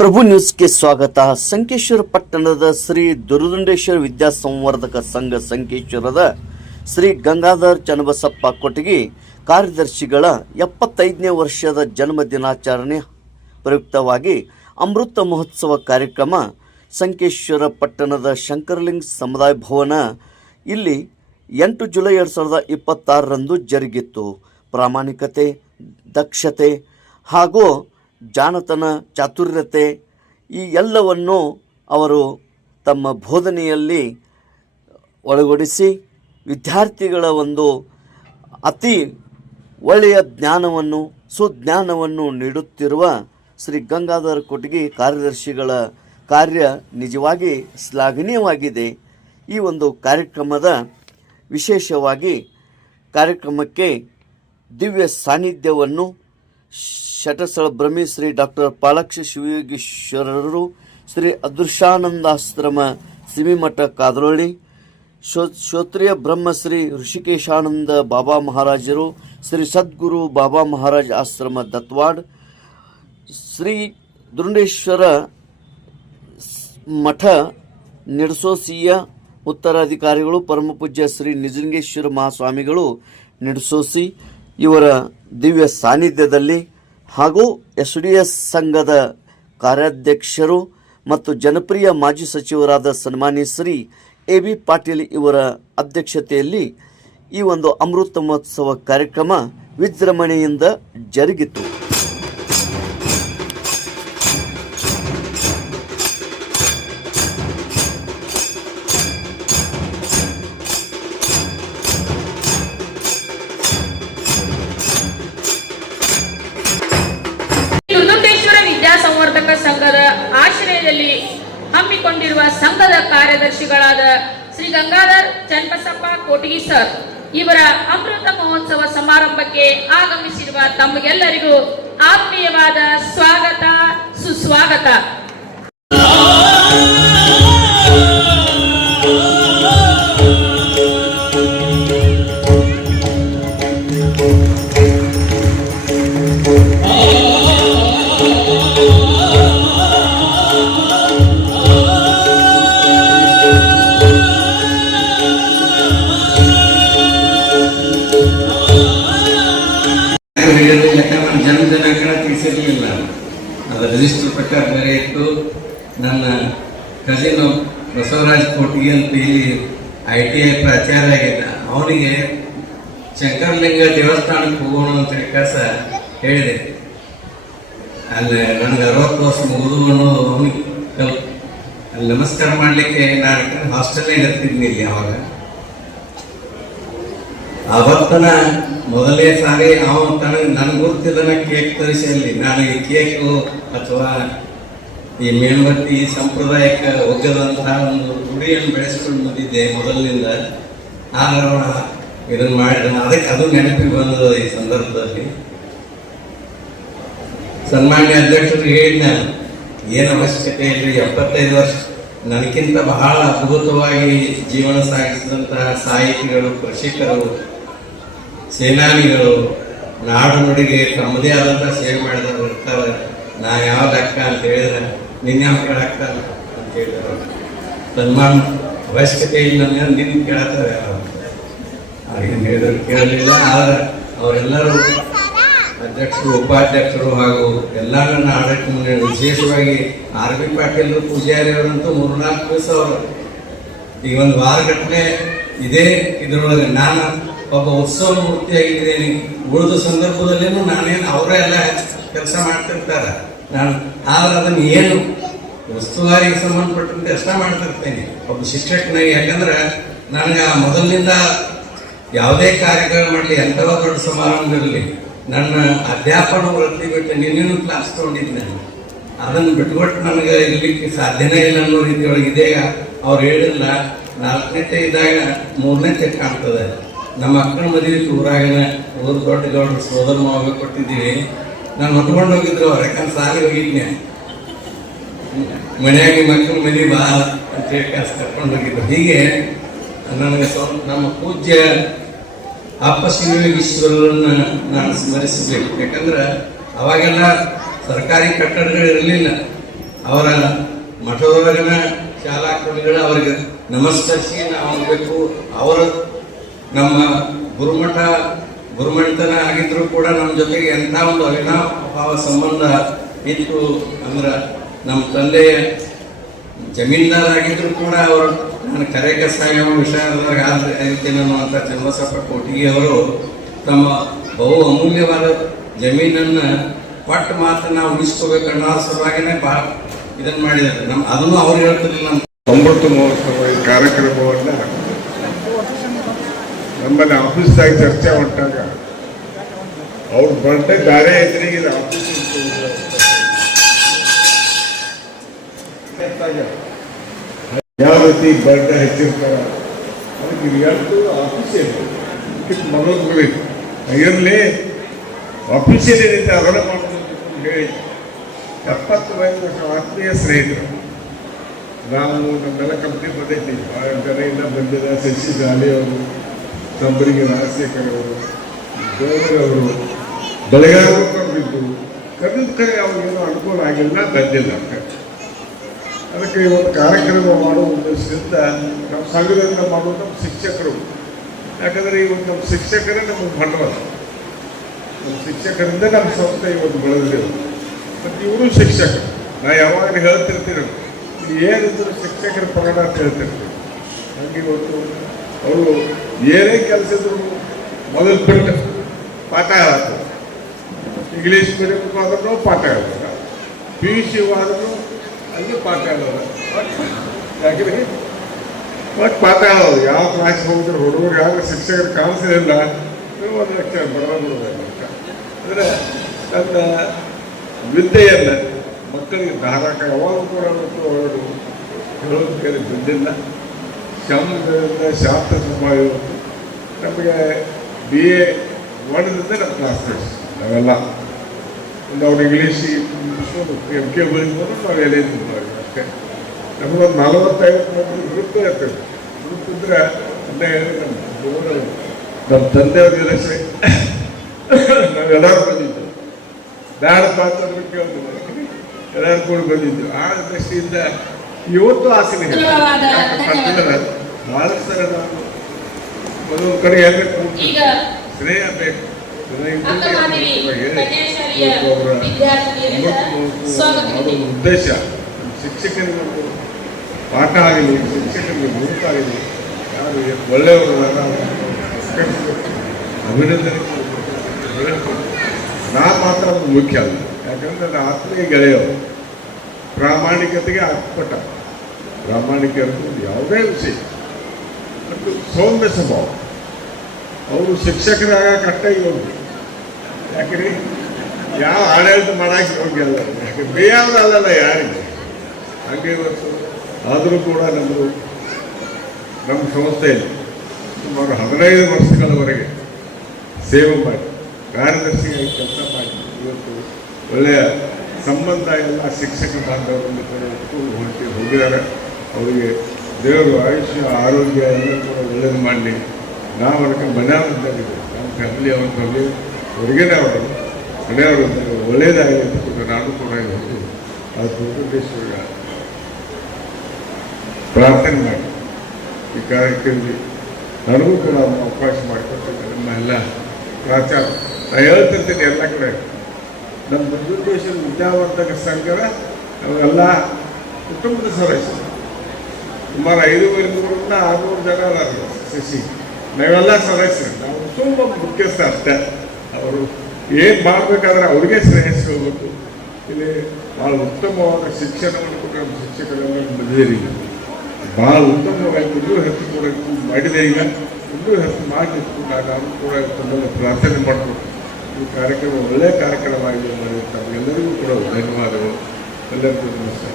ಪ್ರಭು ನ್ಯೂಸ್ಗೆ ಸ್ವಾಗತ. ಸಂಕೇಶ್ವರ ಪಟ್ಟಣದ ಶ್ರೀ ದುರುದುಂಡೇಶ್ವರ ವಿದ್ಯಾಸಂವರ್ಧಕ ಸಂಘ ಸಂಕೇಶ್ವರದ ಶ್ರೀ ಗಂಗಾಧರ್ ಚನ್ನಬಸಪ್ಪ ಕೊಟಗಿ ಕಾರ್ಯದರ್ಶಿಗಳ 75ನೇ ವರ್ಷದ ಜನ್ಮ ದಿನಾಚರಣೆ ಪ್ರಯುಕ್ತವಾಗಿ ಅಮೃತ ಮಹೋತ್ಸವ ಕಾರ್ಯಕ್ರಮ ಸಂಕೇಶ್ವರ ಪಟ್ಟಣದ ಶಂಕರಲಿಂಗ ಸಮುದಾಯ ಭವನ ಇಲ್ಲಿ 8 ಜುಲೈ 2026ರಂದು ಜರುಗಿತ್ತು. ಪ್ರಾಮಾಣಿಕತೆ, ದಕ್ಷತೆ ಹಾಗೂ ಜಾಣತನ, ಚಾತುರ್ಯತೆ ಈ ಎಲ್ಲವನ್ನು ಅವರು ತಮ್ಮ ಬೋಧನೆಯಲ್ಲಿ ಒಳಗೊಡಿಸಿ ವಿದ್ಯಾರ್ಥಿಗಳ ಒಂದು ಅತಿ ಒಳ್ಳೆಯ ಜ್ಞಾನವನ್ನು, ಸುಜ್ಞಾನವನ್ನು ನೀಡುತ್ತಿರುವ ಶ್ರೀ ಗಂಗಾಧರ ಕೊಟಗಿ ಕಾರ್ಯದರ್ಶಿಗಳ ಕಾರ್ಯ ನಿಜವಾಗಿ ಶ್ಲಾಘನೀಯವಾಗಿದೆ. ಈ ಒಂದು ಕಾರ್ಯಕ್ರಮದ ವಿಶೇಷವಾಗಿ ಕಾರ್ಯಕ್ರಮಕ್ಕೆ ದಿವ್ಯ ಸಾನ್ನಿಧ್ಯವನ್ನು ಶಟಸ್ಥಳ ಬ್ರಹ್ಮಿ ಶ್ರೀ ಡಾಕ್ಟರ್ ಪಾಲಾಕ್ಷ ಶಿವಯೋಗೀಶ್ವರರು, ಶ್ರೀ ಅದೃಶ್ಯಾನಂದಾಶ್ರಮ ಸಿಮಿಮಠ ಕಾದ್ರೋಳಿ, ಶ್ರೋತ್ರಿಯ ಬ್ರಹ್ಮಶ್ರೀ ಋಷಿಕೇಶಾನಂದ ಬಾಬಾ ಮಹಾರಾಜರು, ಶ್ರೀ ಸದ್ಗುರು ಬಾಬಾ ಮಹಾರಾಜ್ ಆಶ್ರಮ ದತ್ವಾಡ್, ಶ್ರೀ ದುರುಂಡೇಶ್ವರ ಮಠ ನಿಡಸೋಸಿಯ ಉತ್ತರಾಧಿಕಾರಿಗಳು ಪರಮಪೂಜ್ಯ ಶ್ರೀ ನಿಜಲಿಂಗೇಶ್ವರ ಮಹಾಸ್ವಾಮಿಗಳು ನಿಡಸೋಸಿ ಇವರ ದಿವ್ಯ ಸಾನ್ನಿಧ್ಯದಲ್ಲಿ ಹಾಗೂ ಎಸ್ ಸಂಘದ ಕಾರ್ಯಾಧ್ಯಕ್ಷರು ಮತ್ತು ಜನಪ್ರಿಯ ಮಾಜಿ ಸಚಿವರಾದ ಸನ್ಮಾನ್ಯ ಶ್ರೀ ಎ.ಬಿ. ಪಾಟೀಲ್ ಇವರ ಅಧ್ಯಕ್ಷತೆಯಲ್ಲಿ ಈ ಒಂದು ಅಮೃತ ಮಹೋತ್ಸವ ಕಾರ್ಯಕ್ರಮ ವಿಜೃಂಭಣೆಯಿಂದ ಜರುಗಿತು. ಸಂವರ್ಧಕ ಸಂಘದ ಆಶ್ರಯದಲ್ಲಿ ಹಮ್ಮಿಕೊಂಡಿರುವ ಸಂಘದ ಕಾರ್ಯದರ್ಶಿಗಳಾದ ಶ್ರೀ ಗಂಗಾಧರ್ ಚನ್ನಬಸಪ್ಪ ಕೊಟಗಿ ಸರ್ ಇವರ ಅಮೃತ ಮಹೋತ್ಸವ ಸಮಾರಂಭಕ್ಕೆ ಆಗಮಿಸಿರುವ ತಮಗೆಲ್ಲರಿಗೂ ಆತ್ಮೀಯವಾದ ಸ್ವಾಗತ, ಸುಸ್ವಾಗತ. ಜನ್ಮದಿನಾಂಕ ತಿಳಿಸಿರಲಿಲ್ಲ, ಅದು ರಿಜಿಸ್ಟರ್ ಪ್ರಕಾರ ಬೇರೆ ಇತ್ತು. ನನ್ನ ಕಸಿನ್ ಬಸವರಾಜ್ ಕೊಟಗಿ ಅಂತ ಇಲ್ಲಿ ITI ಪ್ರಾಚಾರ್ಯ ಆಗಿದ್ದ, ಅವನಿಗೆ ಶಂಕರಲಿಂಗ ದೇವಸ್ಥಾನಕ್ಕೆ ಹೋಗೋಣ ಅಂತ ಕಸ ಹೇಳಿದೆ. ಅಲ್ಲಿ ನನಗೆ 60 ವರ್ಷ ಮುಗಿದು ಅವನಿಗೆ ಅಲ್ಲಿ ನಮಸ್ಕಾರ ಮಾಡಲಿಕ್ಕೆ ನಾನು ಹಾಸ್ಟೆಲ್ನಾಗ ಇರ್ತಿದ್ನಿ ಇಲ್ಲಿ. ಅವಾಗ ಅವತ್ತನ ಮೊದಲನೇ ಸಾರಿ ಅವನು ನನಗೆ ಗೊತ್ತಿದ್ದನ ಕೇಕ್ ತರಿಸಿ ಅಲ್ಲಿ ನಾನು ಈ ಕೇಕು ಅಥವಾ ಈ ಮೇಣಬತ್ತಿ ಸಂಪ್ರದಾಯಕ್ಕೆ ಒಗ್ಗದಂತಹ ಒಂದು ರೂಢಿಯನ್ನು ಬೆಳೆಸ್ಕೊಂಡು ಬಂದಿದ್ದೆ ಮೊದಲಿನಿಂದ. ಆಗ ಇದನ್ನು ಮಾಡಿದ ಅದಕ್ಕೆ ಅದು ನೆನಪಿಗೆ ಬಂದದ. ಈ ಸಂದರ್ಭದಲ್ಲಿ ಸನ್ಮಾನ್ಯ ಅಧ್ಯಕ್ಷರು ಹೇಳಿದ ಏನು ಅವಶ್ಯಕತೆ ಇಲ್ಲ, 75 ವರ್ಷ ನನಗಿಂತ ಬಹಳ ಅದ್ಭುತವಾಗಿ ಜೀವನ ಸಾಗಿಸಿದಂತಹ ಸಾಹಿತಿಗಳು, ಕೃಷಿಕರು, ಸೇನಾನಿಗಳು, ನಾಡು ನುಡಿಗೆ ತಮ್ಮದೇ ಆದಂತಹ ಸೇವೆ ಮಾಡಿದವರು ಇರ್ತಾರೆ. ನಾ ಯಾವ ಲೆಕ್ಕ ಅಂತ ಹೇಳಿದ್ರೆ ನಿನ್ನೆ ಮಕ್ಕಳ ಲೆಕ್ಕ ಅಂತ ಹೇಳಿದ್ರು. ಸನ್ಮಾನ ಅವಶ್ಯಕತೆ ಇಲ್ಲ ನಿನ್ನ ಕೇಳ್ತಾರೆ, ಹಾಗೇನು ಹೇಳಿದ್ರು ಕೇಳಲಿಲ್ಲ. ಆದರೆ ಅವರೆಲ್ಲರೂ ಅಧ್ಯಕ್ಷರು, ಉಪಾಧ್ಯಕ್ಷರು ಹಾಗೂ ಎಲ್ಲ ನನ್ನ ಆಡಳಿತ ಮಂಡಳಿ, ವಿಶೇಷವಾಗಿ R.B. ಪಾಟೀಲ್ ಪೂಜಾರಿ ಅವರಂತೂ 3-4 ದಿವಸ ಅವರು ಈಗ ಒಂದು ವಾರ ಘಟನೆ ಇದೇ ಇದರೊಳಗೆ ನಾನು ಒಬ್ಬ ಉತ್ಸವ ಮೂರ್ತಿಯಾಗಿದ್ದೇನೆ. ಉಳಿದ ಸಂದರ್ಭದಲ್ಲೇನು ನಾನೇನು ಅವರೇ ಎಲ್ಲ ಕೆಲಸ ಮಾಡ್ತಿರ್ತಾರೆ, ನಾನು ಆದ್ರೆ ಅದನ್ನು ಏನು ಉಸ್ತುವಾರಿಗೆ ಸಂಬಂಧಪಟ್ಟಂತೆ ಅಷ್ಟ ಮಾಡ್ತಿರ್ತೇನೆ ಒಬ್ಬ ಶಿಕ್ಷಕನಾಗಿ. ಯಾಕಂದ್ರೆ ನನಗೆ ಮೊದಲಿನಿಂದ ಯಾವುದೇ ಕಾರ್ಯಕ್ರಮ ಮಾಡಲಿ, ಎಂಥವ ದೊಡ್ಡ ಸಮಾರಂಭ ಇರಲಿ, ನನ್ನ ಅಧ್ಯಾಪನ ವೃತ್ತಿ ಬಿಟ್ಟು ನಿನ್ನೇನು ಕ್ಲಾಸ್ ತೊಗೊಂಡಿದ್ದೆ ನಾನು. ಅದನ್ನು ಬಿಟ್ಕೊಟ್ಟು ನನಗೆ ಇರ್ಲಿಕ್ಕೆ ಸಾಧ್ಯನೇ ಇಲ್ಲ ಅನ್ನೋ ರೀತಿಯೊಳಗೆ ಇದೆ. ಅವ್ರು ಹೇಳಿಲ್ಲ, 4ನೇ ಇದ್ದಾಗ 3ನೇ ಕಾಣ್ತದೆ. ನಮ್ಮ ಅಕ್ಕನ ಮದುವೆ ಊರಾಗಿನ ಊರು ದೊಡ್ಡ ಗೌಡ್ರು ಸೋದರ ಮಾವ ಕೊಟ್ಟಿದ್ದೀವಿ. ನಾನು ಹೊತ್ಕೊಂಡು ಹೋಗಿದ್ರು ಅವ್ರು, ಯಾಕಂದ್ರೆ ಸಾಲಿ ಹೋಗಿದ್ನೆ ಮನೆಯಾಗಿ ಮಕ್ಕಳ ಮದುವೆ ಬಾ ಅಂತೇಳಿ ಕರ್ಕೊಂಡು ಹೋಗಿದ್ರು. ಹೀಗೆ ನನಗೆ ನಮ್ಮ ಪೂಜ್ಯ ಅಪ್ಪ ಶಿವಯೋಗೀಶ್ವರರನ್ನ ನಾನು ಸ್ಮರಿಸಬೇಕು. ಯಾಕಂದ್ರೆ ಅವಾಗೆಲ್ಲ ಸರ್ಕಾರಿ ಕಟ್ಟಡಗಳು ಇರಲಿಲ್ಲ. ಅವರ ಮಠದೊಳಗಿನ ಶಾಲಾ ಕವಿಗಳು ಅವರಿಗೆ ನಮಸ್ಕರಿಸಿ ನಾವು ಹೋಗಬೇಕು. ಅವರು ನಮ್ಮ ಗುರುಮಠನ ಆಗಿದ್ರು ಕೂಡ ನಮ್ಮ ಜೊತೆಗೆ ಎಂಥ ಒಂದು ಅವಿನಾಭಾವ ಸಂಬಂಧ ಇತ್ತು. ಅಂದ್ರೆ ನಮ್ಮ ತಂದೆಯ ಜಮೀನ್ದಾರ್ ಆಗಿದ್ರು ಕೂಡ ಅವರು ನಾನು ಕರೆ ಕಸಾಯ ವಿಷಯದಾಗ ಆಗಿರ್ತೇನೆ ಅನ್ನುವಂಥ ಚನ್ನಬಸಪ್ಪ ಕೋಟಿಗೆ ಅವರು ತಮ್ಮ ಬಹು ಅಮೂಲ್ಯವಾದ ಜಮೀನನ್ನು ಪಟ್ಟು ಮಾತನ್ನ ಉಳಿಸ್ಕೋಬೇಕು ಅನ್ನೋ ಸಲುವಾಗಿನೇ ಇದನ್ನು ಮಾಡಿದ್ದಾರೆ. ಅದನ್ನು ಅವ್ರು ಹೇಳ್ತಿರ್ಲಿಲ್ಲ. ಅಮೃತ ಮಹೋತ್ಸವ ಈ ಕಾರ್ಯಕ್ರಮವನ್ನು ನಮ್ಮಲ್ಲಿ ಆಫೀಸ್ದಾಗ ಚರ್ಚೆ ಹೊಂಟಾಗ ಅವ್ರು ಬಂಡೆ ದಾರೆ ಎದುರಿಗೆ ಆಫೀಸ್ ಯಾವ ರೀತಿ ಬರ್ಡೆ ಹೆಚ್ಚಿರ್ತಾರ ಅದಕ್ಕೆ ಎರಡು ಆಫೀಸ್ ಮನೋದ್ಗಳು ಇರಲಿ ಆಫೀಸಿಯಲ್ ಏನಿದೆ ಅದನ್ನ ಮಾಡ್ಕೊಂಡು ಹೇಳಿ 75 ವರ್ಷ ಆತ್ಮೀಯ ಸ್ನೇಹಿತರು ನಾವು ನಮ್ಮೆಲ್ಲ ಕಂಪ್ನಿ ಬಂದೈತಿ. ಭಾಳ ಜನ ಇಂದ ಬಂದಿದ್ದ ಶಶಿ ಜಾಲಿ ಅವರು, ಸಂಬರಿಗೆ ರಾಜಶೇಖರ್ ಅವರು, ಗೌರವರು, ಬೆಳಗಾವಿ ಕರೆದಿದ್ದು ಕರೆದ ಕಡೆ ಅವ್ರಿಗೇನೋ ಅನುಕೂಲ ಆಗಿಲ್ಲ, ಬಂದಿಲ್ಲ. ಅದಕ್ಕೆ ಒಂದು ಕಾರ್ಯಕ್ರಮ ಮಾಡುವ ಉದ್ದೇಶದಿಂದ ನಮ್ಮ ಸಂಘದಿಂದ ಮಾಡುವ ನಮ್ಮ ಶಿಕ್ಷಕರು, ಯಾಕಂದರೆ ಇವತ್ತು ನಮ್ಮ ಶಿಕ್ಷಕರೇ ನಮಗೆ ಬಂಡವಾಳ. ನಮ್ಮ ಶಿಕ್ಷಕರಿಂದ ನಮ್ಮ ಸಂಸ್ಥೆ ಇವತ್ತು ಬೆಳೆದಿದೆ. ಮತ್ತು ಇವರು ಶಿಕ್ಷಕರು. ನಾ ಯಾವಾಗಲೂ ಹೇಳ್ತಿರ್ತೀನಿ, ಏನಿದ್ರು ಶಿಕ್ಷಕರ ಪಗಡ ಅಂತ ಹೇಳ್ತಿರ್ತೀವಿ. ಹಂಗೆ ಇವತ್ತು ಅವರು ಏನೇ ಕೆಲಸ ಇದ್ರು ಮೊದಲು ಬಿಟ್ಟು ಪಾಠ ಹೇಳ್ತಾರೆ. ಇಂಗ್ಲೀಷ್ ಮೀಡಿಯಮ್ಗೆ ಆದ್ರೂ ಪಾಠ ಹೇಳ್ತಾರೆ, PUC ಆದ್ರೂ ಅಲ್ಲಿ ಪಾಠ ಹೇಳೋದು. ಯಾಕಂದ್ರೆ ಬಟ್ ಪಾಠ ಹೇಳೋದು. ಯಾವ ಕ್ಲಾಸ್ಗೆ ಹೋಗಿದ್ರೆ ಹುಡುಗರು ಯಾವ ಶಿಕ್ಷಕರು ಕಾಣಿಸಲಿಲ್ಲ, ಒಂದು ಲಕ್ಷ ಬರೋದಿಲ್ಲ. ಅಂದರೆ ನನ್ನ ವಿದ್ಯೆಯನ್ನು ಮಕ್ಕಳಿಗೆ ಧಾರಾಕ ಯಾವಾಗ ಕೂಡ ಹೊರಡು ಹೇಳೋದು ಕೈಲಿ ಬಂದಿಲ್ಲ. ಶಾಮದಿಂದ ಶಾಸ್ತ್ರ ಸಮಾಜ ನಮಗೆ BA ಮಾಡಿದ್ರೆ ನಮ್ಮ ಕ್ಲಾಸ್ಮೇಟ್ಸ್ ನಾವೆಲ್ಲ ಒಂದು ಅವ್ರು ಇಂಗ್ಲೀಷ್ MK ಬರೀಬೋದು, ನಾವು ಎಲ್ಲಿ ಅಷ್ಟೇ. ನಮಗೊಂದು 45 ಮಂದಿ ಗ್ರೂಪ್ ಇರ್ತದೆ. ಗ್ರೂಪ್ ಇದ್ರೆ ಅನ್ನ ಹೇಳಿ ನಮ್ಮ ತಂದೆಯವ್ರಿಗೆ ನಾವೆಲ್ಲರೂ ಬಂದಿದ್ದು ಬ್ಯಾಡ ಪಾತ್ರ ಕೇಳಿದ್ರು, ಎಲ್ಲರೂ ಕೂಡ ಬಂದಿದ್ದು. ಆ ದೃಷ್ಟಿಯಿಂದ ಇವತ್ತು ಆಸೆ ಭಾಳ ಸರ ನಾನು ಒಂದೊಂದು ಕಡೆ ಹೇಳಬೇಕು, ಸ್ನೇಹ ಬೇಕು. ಅವರ ಉದ್ದೇಶ ಶಿಕ್ಷಕರಿಗೆ ಪಾಠ ಆಗಲಿ, ಶಿಕ್ಷಕರಿಗೆ ಗುರುತಾಗಲಿ, ಯಾರು ಒಳ್ಳೆಯವರು ಅಭಿನಂದನೆ ನಾ ಮಾತ್ರ ಅದು ಮುಖ್ಯ ಅಲ್ಲ. ಯಾಕಂದರೆ ನನ್ನ ಆತ್ಮೀಯ ಗೆಳೆಯವರು ಪ್ರಾಮಾಣಿಕತೆಗೆ ಅರ್ಪಟ, ಪ್ರಾಮಾಣಿಕರು ಯಾವುದೇ ವಿಷಯ ಮತ್ತು ಸೌಮ್ಯ ಸ್ವಭಾವ. ಅವರು ಶಿಕ್ಷಕರಾಗ ಕಟ್ಟ ಹೋಗಿ, ಯಾಕಂದ್ರೆ ಯಾವ ಆಡಳಿತ ಮಾಡೋಕ್ಕೆ ಯೋಗ್ಯ ಅಲ್ಲ, ಯಾಕೆ ಬೇಯಾವ್ದಲ್ಲ ಯಾರಿಗೆ. ಹಾಗೆ ಇವತ್ತು ಆದರೂ ಕೂಡ ನಮ್ಮ ಸಂಸ್ಥೆಯಲ್ಲಿ ಸುಮಾರು 15 ವರ್ಷಗಳವರೆಗೆ ಸೇವೆ ಮಾಡಿ ಕಾರ್ಯದರ್ಶಿಯಾಗಿ ಕೆಲಸ ಮಾಡಿ ಇವತ್ತು ಒಳ್ಳೆಯ ಸಂಬಂಧ ಎಲ್ಲ ಶಿಕ್ಷಕ ಬಾಂಧವರಲ್ಲಿ ಹೊಂಟಿ ಹೋಗಿದ್ದಾರೆ. ಅವರಿಗೆ ದೇವರು ಆಯುಷ್ಯ ಆರೋಗ್ಯ ಎಲ್ಲ ಕೂಡ ಒಳ್ಳೇದು ಮಾಡಲಿ. ನಾವು ಅದಕ್ಕೆ ಮನೆಯವರಿದ್ದಾಗಿದ್ದೆ, ನಮ್ಮ ಫ್ಯಾಮಿಲಿ ಅವ್ರ ಬಗ್ಗೆ ಹೊರಗೇನೆ ಅವರು ಮನೆಯವರು ಒಳ್ಳೆಯದಾಗಿ ಅಂತ ನಾನು ಕೂಡ ಇವತ್ತು ಆ ದುರ್ಗೇಶ್ವರ ಪ್ರಾರ್ಥನೆ ಮಾಡಿ ಈ ಕಾರ್ಯಕ್ರಮದಲ್ಲಿ ನನಗೂ ಕೂಡ ಅವಕಾಶ ಮಾಡಿಕೊಡ್ತೀನಿ. ನಮ್ಮ ಎಲ್ಲ ಪ್ರಾಚಾರ ನಾನು ಹೇಳ್ತಿರ್ತೀನಿ ಎಲ್ಲ ಕಡೆ ನಮ್ಮ ದುರ್ಗೇಶ್ವರ ವಿದ್ಯಾವರ್ಧಕ ಸಂಘದ ನಾವೆಲ್ಲ ಕುಟುಂಬದ ಸದಸ್ಯರು ಸುಮಾರು 500-600 ಜನ ಅದಾರ. ಶಶಿ ನಾವೆಲ್ಲ ಸದಸ್ಯರು, ನಾವು ತುಂಬ ಮುಖ್ಯಸ್ಥ ಅಷ್ಟೇ. ಅವರು ಏನು ಮಾಡಬೇಕಾದ್ರೆ ಅವ್ರಿಗೆ ಶ್ರೇಯಸ್ಸು ಹೋಗ್ಬೇಕು. ಇಲ್ಲಿ ಭಾಳ ಉತ್ತಮವಾದ ಶಿಕ್ಷಣವನ್ನು ಕೂಡ ನಮ್ಮ ಶಿಕ್ಷಕರೆಲ್ಲ ಬಂದಿದೆ. ಈಗ ಭಾಳ ಉತ್ತಮವಾಗಿ ಇನ್ನೂ ಹೆಚ್ಚು ಕೂಡ ಮಾಡಿದೆ. ಈಗ ಇನ್ನೂ ಹೆಚ್ಚು ಮಾಡಲಿಕ್ಕೆ ನಾನು ಕೂಡ ತಮ್ಮಲ್ಲಿ ಪ್ರಾರ್ಥನೆ ಮಾಡಬೇಕು. ಈ ಕಾರ್ಯಕ್ರಮ ಒಳ್ಳೆಯ ಕಾರ್ಯಕ್ರಮವಾಗಿ ಮಾಡಿ ತಮಗೆಲ್ಲರಿಗೂ ಕೂಡ ಧನ್ಯವಾದಗಳು. ಎಲ್ಲರಿಗೂ ನಮಸ್ಕಾರ.